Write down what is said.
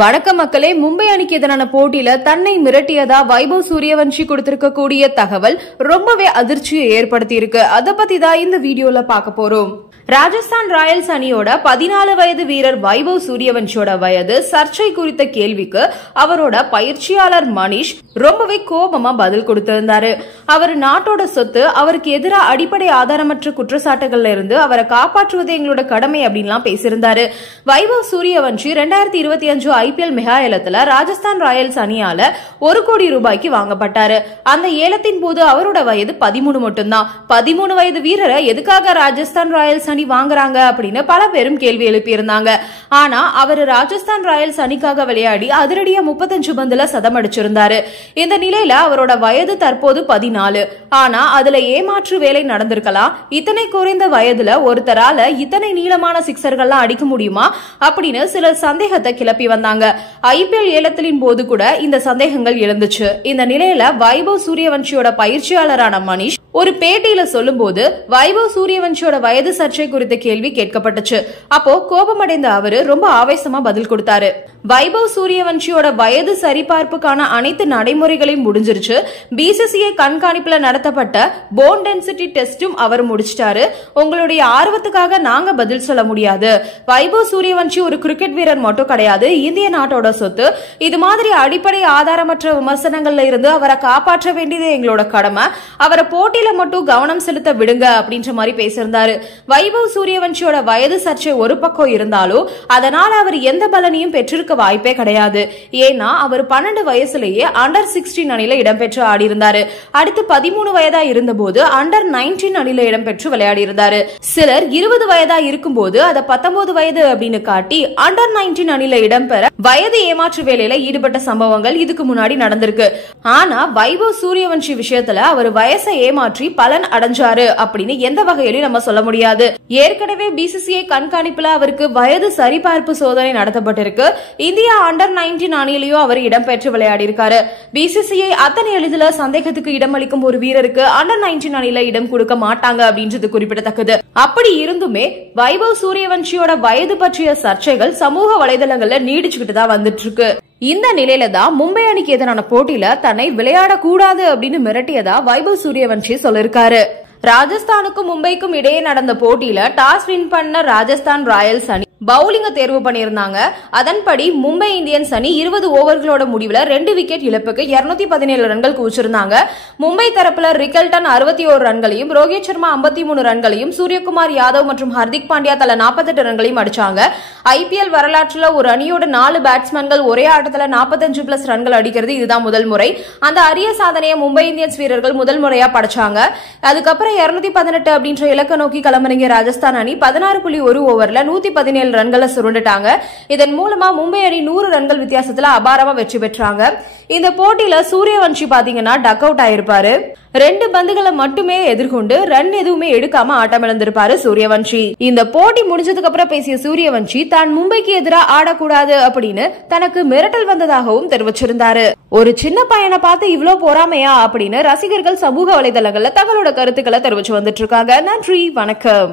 வணக்கம் மக்களே. மும்பை அணிக்கு எதிரான போட்டியில தன்னை மிரட்டியதா வைபவ் சூரியவன்ஷி கொடுத்திருக்கக்கூடிய தகவல் ரொம்பவே அதிர்ச்சியை ஏற்படுத்தி இருக்கு. அத பத்தி தான் இந்த வீடியோல பார்க்க போறோம். ராஜஸ்தான் ராயல்ஸ் அணியோட 14 வயது வீரர் வைபவ் சூரியவன்ஷியோட வயது சர்ச்சை குறித்த கேள்விக்கு அவரோட பயிற்சியாளர் மனிஷ் ரொம்பவே கோபமா பதில் கொடுத்திருந்தாரு. அவர் நாட்டோட சொத்து, அவருக்கு எதிராக அடிப்படை ஆதாரமற்ற குற்றச்சாட்டுகள்ல இருந்து அவரை காப்பாற்றுவது எங்களோட கடமை அப்படின்லாம் பேசியிருந்தாரு. வைபவ் சூரியவன்ஷி 2025 ஐபிஎல் மெகா ஏலத்துல ராஜஸ்தான் ராயல்ஸ் அணியால 1 கோடி ரூபாய்க்கு வாங்கப்பட்டாரு. அந்த ஏலத்தின் போது அவரோட வயது 13 மட்டும்தான். 13 வயது வீரரை எதுக்காக ராஜஸ்தான் ராயல்ஸ் அணி வாங்குறாங்க அப்படின்னு பல பேரும் கேள்வி எழுப்பியிருந்தாங்க. ஆனா அவர் ராஜஸ்தான் ராயல்ஸ் அணிக்காக விளையாடி அதிரடியா 35 பந்துல சதம் அடிச்சிருந்தாரு. இந்த நிலையில அவரோட வயது தற்போது 14. ஆனா அதுல ஏமாற்று வேலை நடந்திருக்கலாம். இத்தனை குறைந்த வயதுல ஒருத்தரால இத்தனை நீளமான சிக்ஸர்கள்லாம் அடிக்க முடியுமா அப்படின்னு சில சந்தேகத்தை கிளப்பி வந்தாங்க. ஐபிஎல் ஏலத்தின் போது கூட இந்த சந்தேகங்கள் எழுந்துச்சு. இந்த நிலையில வைபவ் சூரியவன்ஷியோட பயிற்சியாளரான மனிஷ் ஒரு பேட்டியில சொல்லும் போது வைபவ் சூரியவன்ஷியோட வயது சர்ச்சை குறித்த கேள்வி கேட்கப்பட்டுச்சு. அப்போ கோபமடைந்த அவரு ரொம்ப ஆவேசமா பதில் கொடுத்தாரு. வைபவ் சூரியவன்ஷியோட வயது சரிபார்ப்புக்கான அனைத்து நடைமுறைகளையும் முடிஞ்சிருச்சு. பிசிசிஐ கண்காணிப்புல நடத்தப்பட்ட போன் டென்சிட்டி டெஸ்டும் அவர் முடிச்சிட்டாரு. உங்களுடைய ஆர்வத்துக்காக நாங்க பதில் சொல்ல முடியாது. வைபவ் சூரியவன்ஷி ஒரு கிரிக்கெட் வீரர் மட்டும் கிடையாது, இந்திய நாட்டோட சொத்து. இது மாதிரி அடிப்படை ஆதாரமற்ற விமர்சனங்கள்ல இருந்து அவரை காப்பாற்ற வேண்டியது எங்களோட கடமை. அவரை போட்டியில மட்டும் கவனம் செலுத்த விடுங்க அப்படின்ற மாதிரி பேசியிருந்தாரு. வைபவ் சூரியவன்ஷியோட வயது சர்ச்சை ஒரு பக்கம் இருந்தாலும் அதனால அவர் எந்த பலனையும் பெற்றிருக்க வாய்ப்பே கிடையாது. ஏன்னா அவர் 12 வயசுலேயே அண்டர் 16 அணியில இடம்பெற்று ஆடி இருந்தாரு. அடுத்து 13 வயதா இருந்தபோது அண்டர் 19 அணியில இடம்பெற்று விளையாடி இருந்தாரு. சிலர் 20 வயதா இருக்கும் போது அதை 19 வயது அப்படின்னு காட்டி அண்டர் 19 அணியில இடம்பெற வயது ஏமாற்று வேலையில ஈடுபட்ட சம்பவங்கள் இதுக்கு முன்னாடி நடந்திருக்கு. ஆனா வைபவ் சூரியவன்ஷி விஷயத்துல அவர் வயசை ஏமாற்றி பலன் அடைஞ்சாரு அப்படின்னு எந்த வகையிலும் நம்ம சொல்ல முடியாது. ஏற்கனவே பிசிசிஐ கண்காணிப்புல அவருக்கு வயது சரிபார்ப்பு சோதனை நடத்தப்பட்டிருக்கு. இந்தியா அண்டர் 19 அணியிலையும் அவர் இடம்பெற்று விளையாடி இருக்காரு. பிசிசிஐ அத்தனை எளிதில் சந்தேகத்துக்கு இடமளிக்கும் ஒரு வீரருக்கு அண்டர் 19 அணியில இடம் கொடுக்க மாட்டாங்க அப்படின்றது குறிப்பிடத்தக்கது. அப்படி இருந்துமே வைபவ் சூரியவன்ஷியோட வயது பற்றிய சர்ச்சைகள் சமூக வலைதளங்கள்ல நீடிச்சுக்கிட்டு தான் வந்துட்டு இருக்கு. இந்த நிலையில தான் மும்பை அணிக்கு எதிரான போட்டியில தன்னை விளையாடக்கூடாது அப்படின்னு மிரட்டியதா வைபவ் சூரியவன்ஷி சொல்லிருக்காரு. ராஜஸ்தானுக்கும் மும்பைக்கும் இடையே நடந்த போட்டியில டாஸ் வின் பண்ண ராஜஸ்தான் ராயல்ஸ் அணி பவுலிங்க தேர்வு பண்ணியிருந்தாங்க. அதன்படி மும்பை இந்தியன்ஸ் அணி 20 ஓவர்களோட முடிவுல 2 விக்கெட் இழப்புக்கு 217 ரன்கள் குவிச்சிருந்தாங்க. மும்பை தரப்புல ரிக்கல்டன் 61 ரன்களையும், ரோஹித் சர்மா 53 ரன்களையும், சூரியகுமார் யாதவ் மற்றும் ஹர்திக் பாண்டியா தலா 48 ரன்களையும் அடிச்சாங்க. ஐபிஎல் வரலாற்றுல ஒரு அணியோட 4 பேட்ஸ்மேன்கள் ஒரே ஆட்டத்துல 45+ ரன்கள் அடிக்கிறது இதுதான் முதல் முறை. அந்த அரிய சாதனையை மும்பை இந்தியன்ஸ் வீரர்கள் முதல் முறையா படைச்சாங்க. அதுக்கப்புறம் 218 அப்படின்ற இலக்க நோக்கி களமிறங்கிய ராஜஸ்தான் அணி 16.1 ஓவர்ல 117 ரன்களை சுருண்டுட்டாங்க. இதன் மூலமா மும்பை அணி 100 ரன்கள் வித்தியாசத்துல அபாரமா வெற்றி பெற்றாங்க. இந்த போட்டியில சூரியவன்ஷி பாத்தீங்கன்னா டக் அவுட் ஆயிருப்பாரு. 2 பந்துகளை மட்டுமே எதிர்கொண்டு ரன் எதுவுமே எடுக்காம ஆட்டமிழந்திருப்பாரு சூரியவன்ஷி. இந்த போட்டி முடிஞ்சதுக்கு அப்புறம் பேசிய சூரியவன்ஷி தான் மும்பைக்கு எதிராக ஆடக்கூடாது அப்படின்னு தனக்கு மிரட்டல் வந்ததாகவும் தெரிவிச்சிருந்தாரு. ஒரு சின்ன பையனை பார்த்து இவ்வளவு பொறாமையா அப்படின்னு ரசிகர்கள் சமூக வலைதளங்கள்ல தங்களோட கருத்துக்களை தெரிவிச்சு வந்துட்டு இருக்காங்க. நன்றி, வணக்கம்.